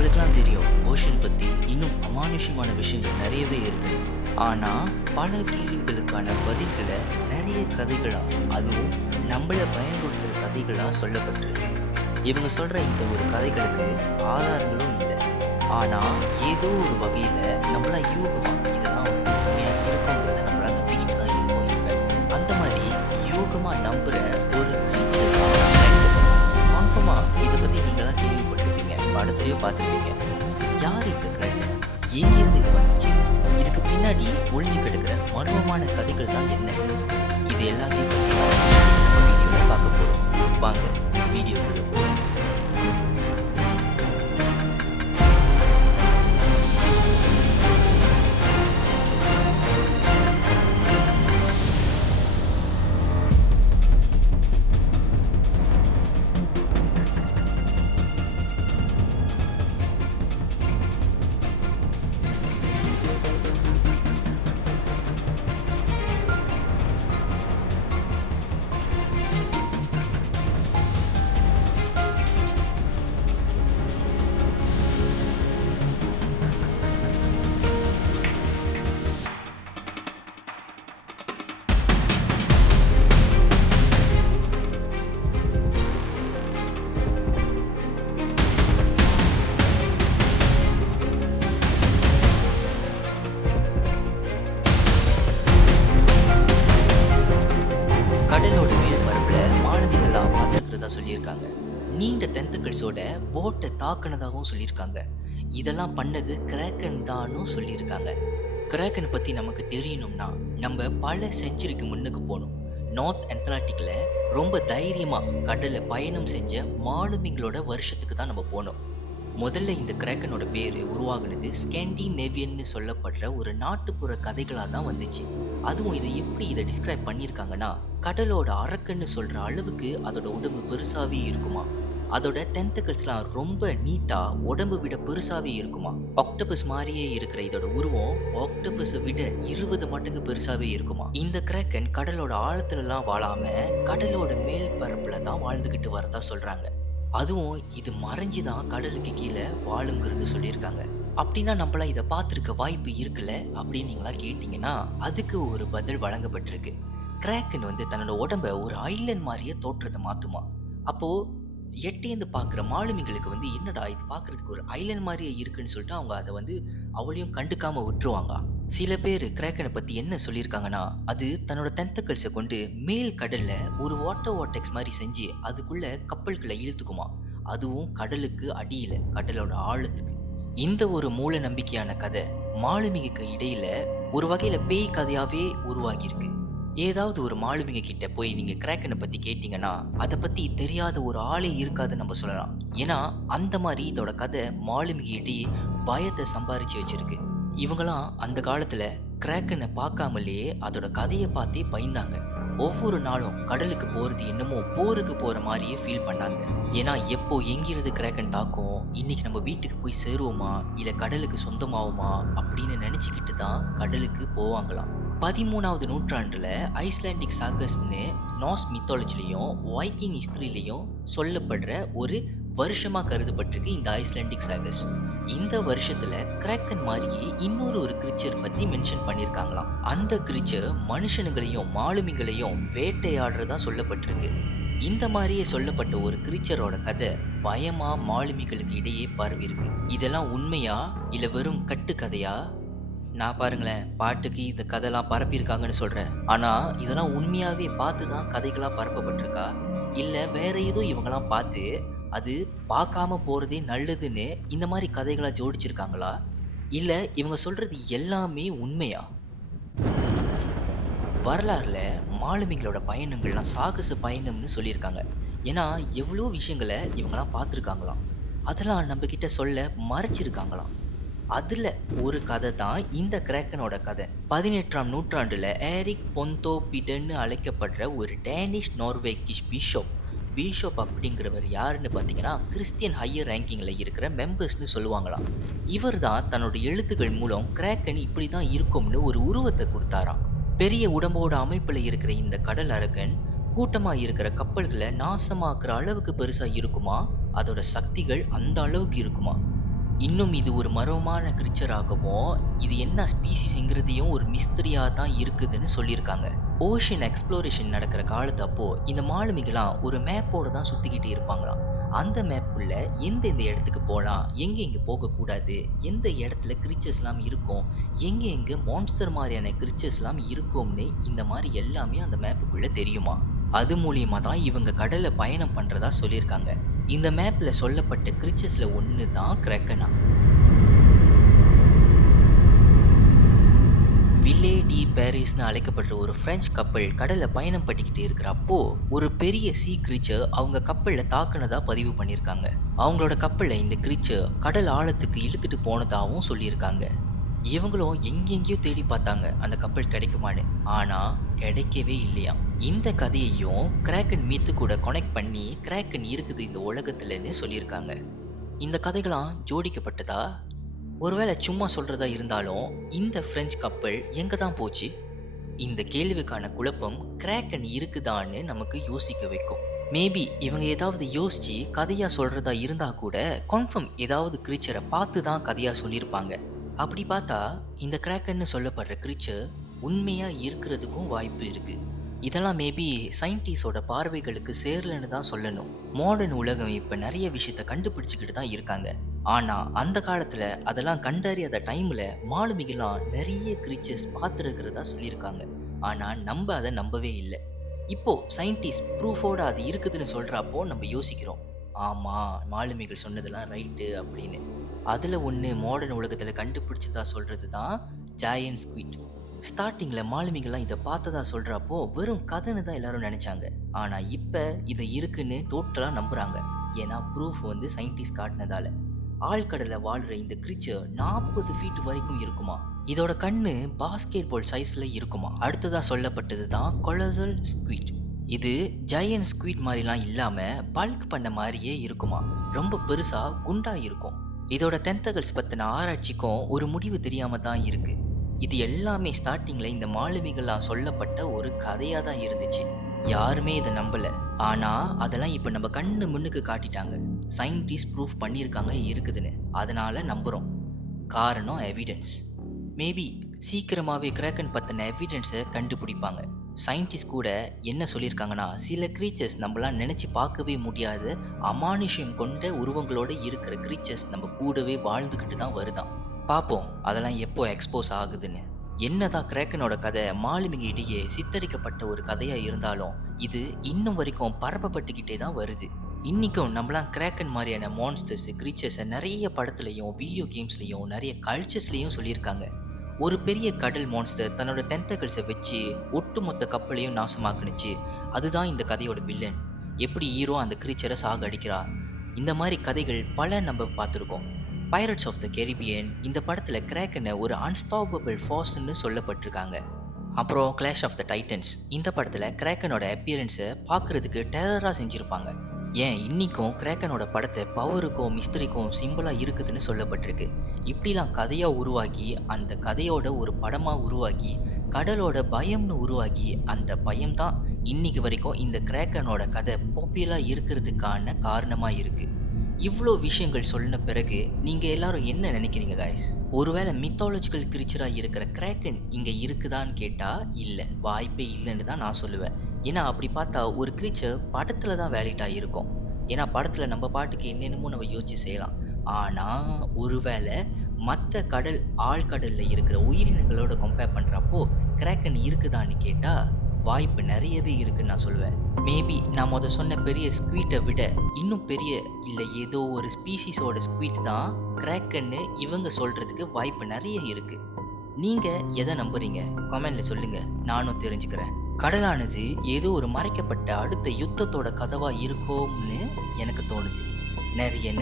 நம்மளுக்கெல்லாம் தெரியும் ஓஷன் பற்றி இன்னும் அமானுஷ்யமான விஷயங்கள் நிறையவே இருக்கு. ஆனால் பல கேள்விகளுக்கான பதில்களை நிறைய கதைகளாக, அதுவும் நம்மளை பயன்படுத்துகிற கதைகளாக சொல்லப்பட்டிருக்கு. இவங்க சொல்கிற இந்த ஒரு கதைகளுக்கு ஆதாரங்களும் இல்லை. ஆனால் ஏதோ ஒரு வகையில் நம்மளா யூகமாக இதெல்லாம் உண்மையாக இருக்குங்கிறத நம்மளால் நம்பிக்கிட்டு தான் இருக்கோம். இப்போ அந்த மாதிரி யூகமாக நம்புகிற ஒரு கன்ஃபார்மாக இதை பற்றி நீங்களாம் கேள்விப்பட்டிருப்பீங்க, படத்துலையோ பார்த்துருப்பீங்க. யார் இந்த கிரேக்கன், எங்கேருந்து இது வந்துச்சு, இதுக்கு பின்னாடி ஒளிஞ்சு கிடக்கிற மர்மமான கதைகள் தான் என்ன, இது எல்லாத்தையும் பற்றி வீடியோவில் பார்க்க போகிறோம். வாங்க வீடியோக்குள்ள போகிறோம். கடலோட மேற்பரப்பில் மாலுமிகள்லாம் பார்த்துருக்கிறதா சொல்லியிருக்காங்க. நீண்ட டென்டக்கிள்ஸோட போட்டை தாக்குனதாகவும் சொல்லியிருக்காங்க. இதெல்லாம் பண்ணது கிராக்கன் தானும் சொல்லியிருக்காங்க. கிராக்கன் பற்றி நமக்கு தெரியணும்னா நம்ம பல செஞ்சுரிக்கு முன்னுக்கு போகணும். நார்த் அட்லாண்டிக்கில் ரொம்ப தைரியமாக கடலில் பயணம் செஞ்ச மாலுமிங்களோட வருஷத்துக்கு தான் நம்ம போகணும். முதல்ல இந்த கிராக்கனோட பேர் உருவாகுனது ஸ்கேண்டினேவியன்னு சொல்லப்படுற ஒரு நாட்டுப்புற கதைகளாக தான் வந்துச்சு. அதுவும் இதை டிஸ்கிரைப் பண்ணியிருக்காங்கன்னா, கடலோட அரக்கன்னு சொல்கிற அளவுக்கு அதோட உடம்பு பெருசாகவே இருக்குமா. அதோட டென்டக்கிள்ஸ்லாம் ரொம்ப நீட்டாக உடம்பு விட பெருசாகவே இருக்குமா. ஆக்டோபஸ் மாதிரியே இருக்கிற இதோட உருவம் ஆக்டோபஸை விட 20 மடங்கு பெருசாகவே இருக்குமா. இந்த கிராக்கன் கடலோட ஆழத்துலலாம் வாழாமல் கடலோட மேல் பரப்பில் தான் வாழ்ந்துக்கிட்டு வரதா சொல்கிறாங்க. அதுவும் இது மறைஞ்சு தான் கடலுக்கு கீழே வாழுங்கிறது சொல்லியிருக்காங்க. அப்படின்னா நம்மளா இதை பார்த்துருக்க வாய்ப்பு இருக்குல்ல அப்படின்னு நீங்களா கேட்டிங்கன்னா, அதுக்கு ஒரு பதில் வழங்கப்பட்டிருக்கு. கிராக்கன் தன்னோட உடம்ப ஒரு ஐலண்ட் மாதிரியே தோற்றத்தை மாற்றுமா. அப்போது எட்டேந்து பார்க்குற மாலுமிகளுக்கு என்னடா இது பார்க்குறதுக்கு ஒரு ஐலண்ட் மாதிரியே இருக்குன்னு சொல்லிட்டு அவங்க அதை அவளையும் கண்டுக்காமல் விட்டுருவாங்க. சில பேர் கிராக்கனை பற்றி என்ன சொல்லியிருக்காங்கன்னா, அது தன்னோட டென்டக்கிள்ஸை கொண்டு மேல் கடலில் ஒரு வாட்டர் வார்டெக்ஸ் மாதிரி செஞ்சு அதுக்குள்ளே கப்பல்களை இழுத்துக்குமா. அதுவும் கடலுக்கு அடியில், கடலோட ஆழத்துக்கு. இந்த ஒரு மூல நம்பிக்கையான கதை மாலுமிக்கு இடையில ஒரு வகையில் பேய் கதையாகவே உருவாகியிருக்கு. ஏதாவது ஒரு மாலுமிங்க கிட்ட போய் நீங்கள் கிராக்கனை பற்றி கேட்டிங்கன்னா அதை பற்றி தெரியாத ஒரு ஆளே இருக்காதுன்னு நம்ம சொல்லலாம். ஏன்னா அந்த மாதிரி இதோட கதை மாலுமிங்க இடையே பயத்தை சம்பாரிச்சு வச்சிருக்கு. இவங்களாம் அந்த காலத்தில் கிராக்கனை பார்க்காமலேயே அதோட கதையை பார்த்தே பயந்தாங்க. ஒவ்வொரு நாளும் கடலுக்கு போகிறது என்னமோ போருக்கு போகிற மாதிரியே ஃபீல் பண்ணாங்க. ஏன்னா எப்போ எங்கிருந்து கிராக்கன் தாக்கும், இன்னைக்கு நம்ம வீட்டுக்கு போய் சேருவோமா இல்லை கடலுக்கு சொந்தமாகுமா அப்படின்னு நினச்சிக்கிட்டு தான் கடலுக்கு போவாங்களாம். 13வது நூற்றாண்டில் ஐஸ்லாண்டிக் சாகஸ்ன்னு நார்ஸ் மித்தாலஜிலையும் வைக்கிங் ஹிஸ்டரிலையும் சொல்லப்படுற ஒரு வருஷமாக கருதப்பட்டிருக்கு இந்த ஐஸ்லாண்டிக் சாகஸ். இந்த வருஷத்துல கிராக்கன் மாதிரியே இன்னொரு கிரீச்சர் பத்தி மென்ஷன் பண்ணியிருக்காங்களாம். அந்த கிரீச்சர் மனுஷனுங்களையும் மாலுமிகளையும் வேட்டையாடுறதா சொல்லப்பட்டிருக்கு. இந்த மாதிரியே சொல்லப்பட்ட ஒரு கிரீச்சரோட கதை பயமா மாலுமிகளுக்கு இடையே பரவி இருக்கு. இதெல்லாம் உண்மையா இல்ல வெறும் கட்டு கதையா? நான் பாருங்களேன், பாட்டுக்கு இந்த கதைலாம் பரப்பியிருக்காங்கன்னு சொல்றேன். ஆனா இதெல்லாம் உண்மையாவே பார்த்து தான் கதைகளா பரப்பப்பட்டிருக்கா இல்ல வேற ஏதோ இவங்கெல்லாம் பார்த்து அது பார்க்காம போகிறதே நல்லதுன்னு இந்த மாதிரி கதைகளை ஜோடிச்சிருக்காங்களா இல்லை இவங்க சொல்கிறது எல்லாமே உண்மையா? வரலாறுல மாலுமிகளோட பயணங்கள்லாம் சாகச பயணம்னு சொல்லியிருக்காங்க. ஏன்னா எவ்வளோ விஷயங்களை இவங்கெல்லாம் பார்த்துருக்காங்களாம். அதெல்லாம் நம்மக்கிட்ட சொல்ல மறைச்சிருக்காங்களாம். அதில் ஒரு கதை தான் இந்த கிராக்கனோட கதை. 18ஆம் நூற்றாண்டில் ஏரிக் பொந்தோபிடன்னு அழைக்கப்படுற ஒரு டேனிஷ் நார்வேகிஷ் பிஷப் அப்படிங்கிறவர் யாருன்னு பார்த்தீங்கன்னா, கிறிஸ்டியன் ஹையர் ரேங்கிங்கில் இருக்கிற மெம்பர்ஸ்னு சொல்லுவாங்களாம். இவர் தான் தன்னோட எழுத்துக்கள் மூலம் கிராக்கன் இப்படி தான் இருக்கும்னு ஒரு உருவத்தை கொடுத்தாராம். பெரிய உடம்போட அமைப்பில் இருக்கிற இந்த கடல் அரக்கன் கூட்டமாக இருக்கிற கப்பல்களை நாசமாக்குற அளவுக்கு பெருசாக இருக்குமா, அதோட சக்திகள் அந்த அளவுக்கு இருக்குமா. இன்னும் இது ஒரு மர்மமான கிரிச்சராகவும் இது என்ன ஸ்பீசிஸ்ங்கிறதையும் ஒரு மிஸ்டரியாக தான் இருக்குதுன்னு சொல்லியிருக்காங்க. ஓஷன் எக்ஸ்ப்ளோரேஷன் நடக்கிற காலத்து அப்போ இந்த மாலுமிகளாம் ஒரு மேப்போட தான் சுற்றிக்கிட்டு இருப்பாங்களாம். அந்த மேப்புக்குள்ள எந்தெந்த இடத்துக்கு போகலாம், எங்கே போகக்கூடாது, எந்த இடத்துல கிரிச்சர்ஸ்லாம் இருக்கும், எங்கே மான்ஸ்டர் மாதிரியான கிரிச்சர்ஸ்லாம் இருக்கும்னு இந்த மாதிரி எல்லாமே அந்த மேப்புக்குள்ளே தெரியுமா. அது மூலியமாக தான் இவங்க கடலில் பயணம் பண்ணுறதா சொல்லியிருக்காங்க. இந்த மேப்பில் சொல்லப்பட்ட கிரிச்சர்ஸில் ஒன்று தான் கிரக்கனா. வில்லே டி பாரிஸ்னு அழைக்கப்படுற ஒரு பிரெஞ்சு கப்பல் கடலில் பயணம் பண்ணிக்கிட்டு இருக்கிறப்போ ஒரு பெரிய சீ கிரீச்சர் அவங்க கப்பலில் தாக்குனதா பதிவு பண்ணியிருக்காங்க. அவங்களோட கப்பலில் இந்த கிரீச்சர் கடல் ஆழத்துக்கு இழுத்துட்டு போனதாகவும் சொல்லியிருக்காங்க. இவங்களும் எங்கெங்கேயோ தேடி பார்த்தாங்க அந்த கப்பல் கிடைக்குமான்னு, ஆனால் கிடைக்கவே இல்லையா. இந்த கதையையும் கிராக்கன் மீத்து கூட கனெக்ட் பண்ணி கிராக்கன் இருக்குது இந்த உலகத்துலன்னு சொல்லியிருக்காங்க. இந்த கதைகளாம் ஜோடிக்கப்பட்டதா, ஒருவேளை சும்மா சொல்றதா இருந்தாலும் இந்த பிரெஞ்சு கப்பல் எங்க தான் போச்சு? இந்த கேள்விக்கான குழப்பம் கிராக்கன் இருக்குதான்னு நமக்கு யோசிக்க வைக்கும். மேபி இவங்க ஏதாவது யோசிச்சு கதையா சொல்றதா இருந்தா கூட கன்ஃபார்ம் ஏதாவது கிரீச்சரை பார்த்து தான் கதையா சொல்லியிருப்பாங்க. அப்படி பார்த்தா இந்த கிராக்கன்னு சொல்லப்படுற கிரீச்சர் உண்மையா இருக்கிறதுக்கும் வாய்ப்பு இருக்கு. இதெல்லாம் மேபி சயின்டிஸ்டோட பார்வைகளுக்கு சேரலன்னு தான் சொல்லணும். மாடர்ன் உலகம் இப்போ நிறைய விஷயத்த கண்டுபிடிச்சிக்கிட்டு தான் இருக்காங்க. ஆனால் அந்த காலத்தில் அதெல்லாம் கண்டறியாத டைமில் மாலுமிகள்லாம் நிறைய கிரீச்சர்ஸ் பார்த்துருக்கிறதா சொல்லியிருக்காங்க. ஆனால் நம்ம அதை நம்பவே இல்லை. இப்போது சயின்டிஸ்ட் ப்ரூஃபோடு அது இருக்குதுன்னு சொல்கிறப்போ நம்ம யோசிக்கிறோம், ஆமாம் மாலுமிகள் சொன்னதெல்லாம் ரைட்டு அப்படின்னு. அதில் ஒன்று மாடர்ன் உலகத்தில் கண்டுபிடிச்சதா சொல்கிறது தான் ஜாயன்ட் ஸ்குவிட். ஸ்டார்டிங்கில் மாலுமிகள்லாம் இதை பார்த்ததா சொல்கிறப்போ வெறும் கதைன்னு தான் எல்லாரும் நினச்சாங்க. ஆனால் இப்போ இதை இருக்குன்னு டோட்டலாக நம்புகிறாங்க. ஏன்னா ப்ரூஃப் சயின்டிஸ்ட் காட்டினதால. ஆழ்கடலில் வாழ்கிற இந்த கிரீச்சர் 40 ஃபீட் வரைக்கும் இருக்குமா. இதோட கண்ணு பாஸ்கெட் பால் சைஸில் இருக்குமா. அடுத்ததாக சொல்லப்பட்டது தான் கொலோசல் ஸ்குவிட். இது ஜெயன்ட் ஸ்குவிட் மாதிரிலாம் இல்லாமல் பல்க் பண்ண மாதிரியே இருக்குமா. ரொம்ப பெருசாக குண்டாக இருக்கும். இதோட டென்டகல்ஸ் பற்றின ஆராய்ச்சிக்கும் ஒரு முடிவு தெரியாமல் தான் இருக்குது. இது எல்லாமே ஸ்டார்டிங்கில் இந்த மாலுமிகளாக சொல்லப்பட்ட ஒரு கதையாக தான் இருந்துச்சு. யாருமே இதை நம்பலை. ஆனால் அதெல்லாம் இப்போ நம்ம கண்ணு முன்னுக்கு காட்டிட்டாங்க. சயின்டிஸ்ட் ப்ரூஃப் பண்ணியிருக்காங்க இருக்குதுன்னு. அதனால் நம்புகிறோம். காரணம் எவிடன்ஸ். மேபி சீக்கிரமாகவே கிராக்கன் பற்றின எவிடன்ஸை கண்டுபிடிப்பாங்க. சயின்டிஸ்ட் கூட என்ன சொல்லியிருக்காங்கன்னா, சில கிரீச்சர்ஸ் நம்மளாம் நினச்சி பார்க்கவே முடியாத அமானுஷ்யம் கொண்ட உருவங்களோடு இருக்கிற கிரீச்சர்ஸ் நம்ம கூடவே வாழ்ந்துக்கிட்டு தான் வருதான். பார்ப்போம் அதெல்லாம் எப்போ எக்ஸ்போஸ் ஆகுதுன்னு. என்னதான் கிராக்கனோட கதை மாலுமிங்க இடையே சித்தரிக்கப்பட்ட ஒரு கதையாக இருந்தாலும் இது இன்னும் வரைக்கும் பரப்பப்பட்டுக்கிட்டே தான் வருது. இன்றைக்கும் நம்மளாம் கிராக்கன் மாதிரியான மான்ஸ்டர்ஸ் கிரீச்சர்ஸை நிறைய படத்துலையும் வீடியோ கேம்ஸ்லையும் நிறைய கல்ச்சர்ஸ்லையும் சொல்லியிருக்காங்க. ஒரு பெரிய கடல் மான்ஸ்டர் தன்னோட டென்டகல்ஸை வச்சு ஒட்டுமொத்த கப்பலையும் நாசமாக்குனுச்சு. அதுதான் இந்த கதையோட வில்லன். எப்படி ஹீரோ அந்த கிரீச்சரை சாக அடிக்கிறா. இந்த மாதிரி கதைகள் பல நம்ம பார்த்துருக்கோம். பைரட்ஸ் ஆஃப் த கெரிபியன் இந்த படத்தில் கிராக்கனை ஒரு அன்ஸ்டாப்பபிள் ஃபார்ஸ்ன்னு சொல்லப்பட்டிருக்காங்க. அப்புறம் கிளாஷ் ஆஃப் த டைட்டன்ஸ் இந்த படத்தில் கிராக்கனோட அப்பியரன்ஸை பார்க்குறதுக்கு டெரராக செஞ்சுருப்பாங்க. ஏன் இன்னிக்கும் கிராக்கனோட படத்தை பவருக்கும் மிஸ்டரிக்கும் சிம்பிளாக இருக்குதுன்னு சொல்லப்பட்டிருக்கு. இப்படிலாம் கதையாக உருவாக்கி அந்த கதையோட ஒரு படமாக உருவாக்கி கடலோட பயம்னு உருவாக்கி அந்த பயம்தான் இன்னைக்கு வரைக்கும் இந்த கிராக்கனோட கதை பாப்புலராக இருக்கிறதுக்கான காரணமாக இருக்குது. இவ்வளோ விஷயங்கள் சொன்ன பிறகு நீங்கள் எல்லாரும் என்ன நினைக்கிறீங்க காய்ஸ்? ஒருவேளை மித்தாலஜிக்கல் கிரீச்சராக இருக்கிற கிராக்கன் இங்கே இருக்குதான்னு கேட்டால் இல்லை, வாய்ப்பே இல்லைன்னு தான் நான் சொல்லுவேன். ஏன்னா அப்படி பார்த்தா ஒரு கிரீச்சர் படத்தில் தான் வேலிட்டாக இருக்கும். ஏன்னா படத்தில் நம்ம பாட்டுக்கு என்னென்னமோ நம்ம யோசிச்சு செய்யலாம். ஆனால் ஒருவேளை மற்ற கடல் ஆழ்கடலில் இருக்கிற உயிரினங்களோட கம்பேர் பண்ணுறப்போ கிராக்கன் இருக்குதான்னு கேட்டால் வாய்ப்பு நிறையவே இருக்குன்னு நான் சொல்லுவேன். மேபி நான் சொன்ன பெரிய ஸ்குவீட்டை விட இன்னும் பெரிய இல்லை ஏதோ ஒரு ஸ்பீசிஸோட ஸ்குவீட் தான் கிராக்கன்னு இவங்க சொல்கிறதுக்கு வாய்ப்பு நிறைய இருக்குது. நீங்கள் எதை நம்புறீங்க கமெண்டில் சொல்லுங்கள், நானும் தெரிஞ்சுக்கிறேன். கடலானது ஏதோ ஒரு மறைக்கப்பட்ட அடுத்த யுத்தத்தோட கதவாக இருக்கும்னு எனக்கு தோணுது.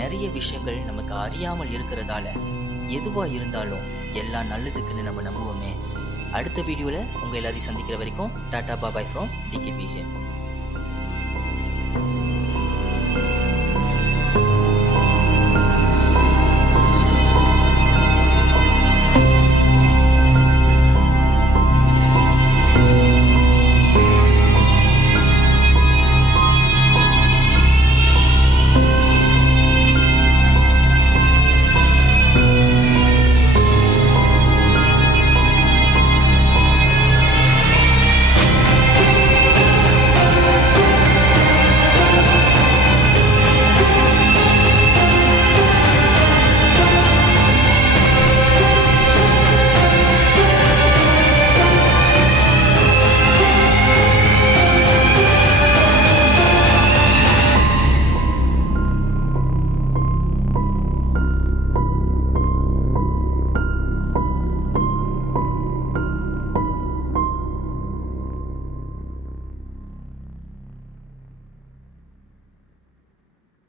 நிறைய விஷயங்கள் நமக்கு அறியாமல் இருக்கிறதால எதுவாக இருந்தாலும் எல்லாம் நல்லதுக்குன்னு நம்ம நம்புவோமே. அடுத்த வீடியோவில் உங்கள் எல்லாரையும் சந்திக்கிற வரைக்கும் டாடா பாபாய் ஃப்ரம் டிக்கெட் விஜன்.